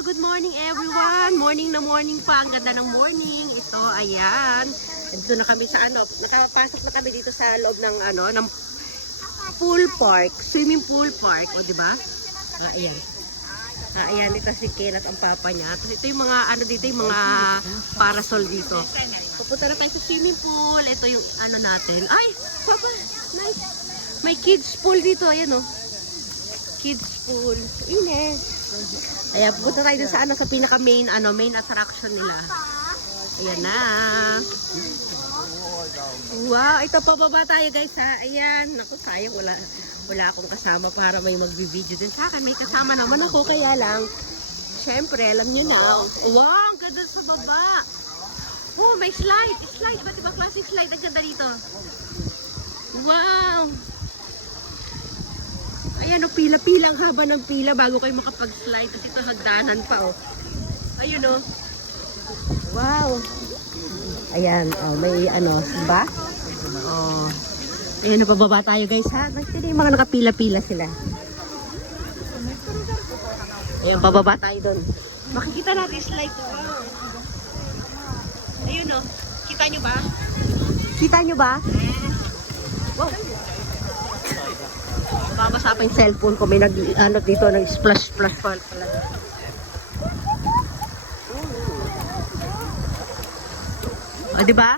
good morning everyone. Morning na morning pa. Ang ganda ng morning. Ito, ayan. Dito na kami sa nakapasok na kami dito sa loob ng ng pool park, swimming pool park, o di ba? Ayan. Ayan, ito si Ken at ang papa niya. Tapos ito yung mga dito, yung mga parasol dito. Pupunta na tayo sa swimming pool. Ito yung natin. Ay, papa, nice. May kids pool dito, ayan oh. Kids pool. Ines. Ayan, pupunta tayo dun sa pinaka main attraction nila. Ayan na. Wow, ito pababa tayo guys ha. Ayan, naku sayang wala akong kasama para may magbibideo din sa akin. May kasama naman ako kaya lang. Syempre, alam nyo na. Wow, ang ganda sa baba. Oh, may slide. Slide, iba't ibang klaseng slide. Ang ganda dito. Wow. Ayan o, pila-pila. Ang haba ng pila bago kayo makapag-slide. Kasi ito hagdanan pa o. Ayun o. Wow. Ayan, may ba? Oh. Ayan, napababa tayo guys ha. Nakita yung mga nakapila-pila sila. Ayan, pababa tayo doon. Makikita natin slide. Wow. Ayun o. Kita nyo ba? Kita nyo ba? Wow. Babasa pa yung cellphone ko. May dito, nag-splash pala. O, diba?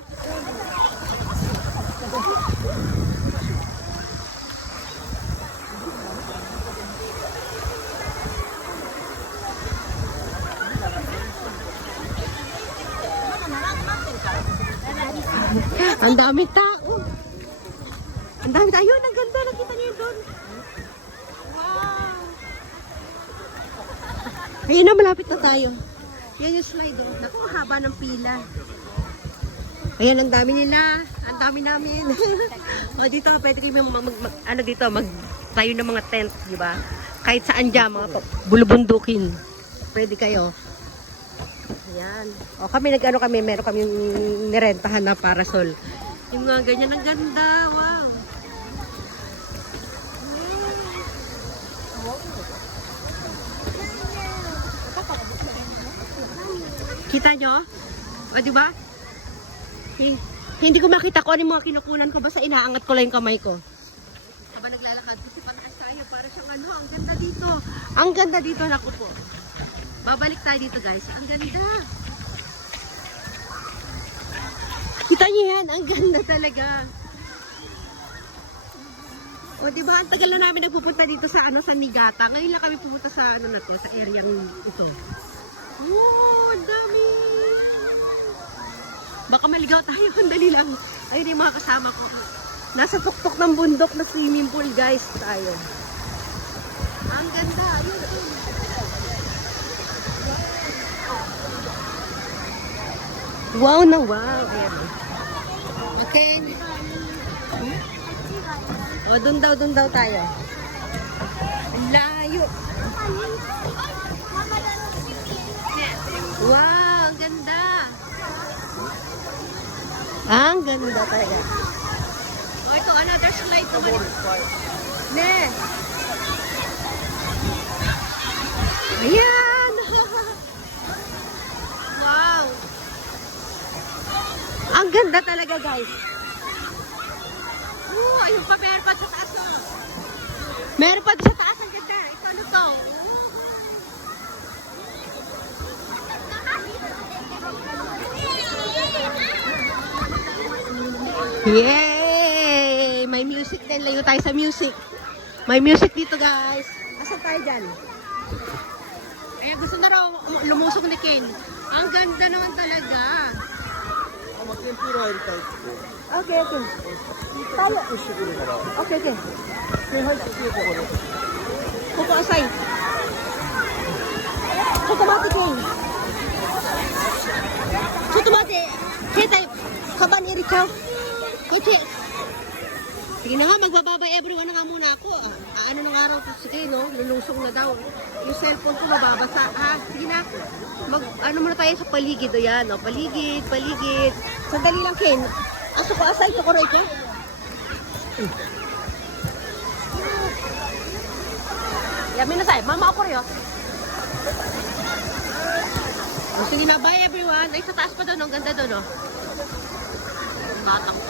Ang dami tao. Ang dami tao. Ayun, ang ganda. Nakita niyo doon. Wow. Ayun na, malapit na tayo. Yan yung slide. Naku, haba ng pila. Ayan, ang dami nila. Ang dami namin. O, dito, pwede kayo tayo ng mga tent, di ba? Kahit saan dyan, mga bulubundukin. Pwede kayo. Ayan. O, meron kami nirentahan na parasol. Yung mga ganyan, ang ganda. Wow. Kita nyo? O, diba? Hindi ko makita kung ano yung mga kinukunan ko. Basta inaangat ko lang yung kamay ko. Habang naglalakad. Kasi pataas tayo. Para siyang ang ganda dito. Ang ganda dito, naku po. Babalik tayo dito guys. Ang ganda. Kita nyo yan. Ang ganda talaga. O, diba? Ang tagal na namin nagpupunta dito sa sa Niigata. Ngayon lang kami pupunta sa sa area ito. Wow, ang dami. Baka maligaw tayo. Dali lang. Ayun yung mga kasama ko. Nasa tuktok ng bundok na swimming pool guys tayo. Ang ganda. Ayun. Wow na wow. Ayan. Okay. O, dun daw tayo. Ang layo. Wow, ang ganda. Ang ganda talaga. O, ito, another slide naman. Ne. Ayan. Wow. Ang ganda talaga, guys. Ayun pa, meron pa sa taas. Meron pa sa taas. Ang ganda. Ito, ano to? Yay! May music din. Layo tayo sa music. May music dito, guys. Asan tayo dyan? Eh, gusto na raw lumusok ni Ken. Ang ganda naman talaga. Okay. Tayo. Okay. Koko asay. Chotomate Ken. Chotomate. Ketay. Kaban irikaw. Koche. Sige na nga, magbababay everyone na nga muna ako. Ano nang araw ko, sige no, lulusong na daw. Yung cellphone ko mababasa. Sige na. Muna tayo sa paligid. O yan, o. Paligid. Sandali lang, Ken. Aso ko asay, ito ko rin ko. Yamin na tayo. Mama ako rin, o. Sige na, bye everyone. Ay, sa taas pa doon. Ang ganda doon, oh. Batang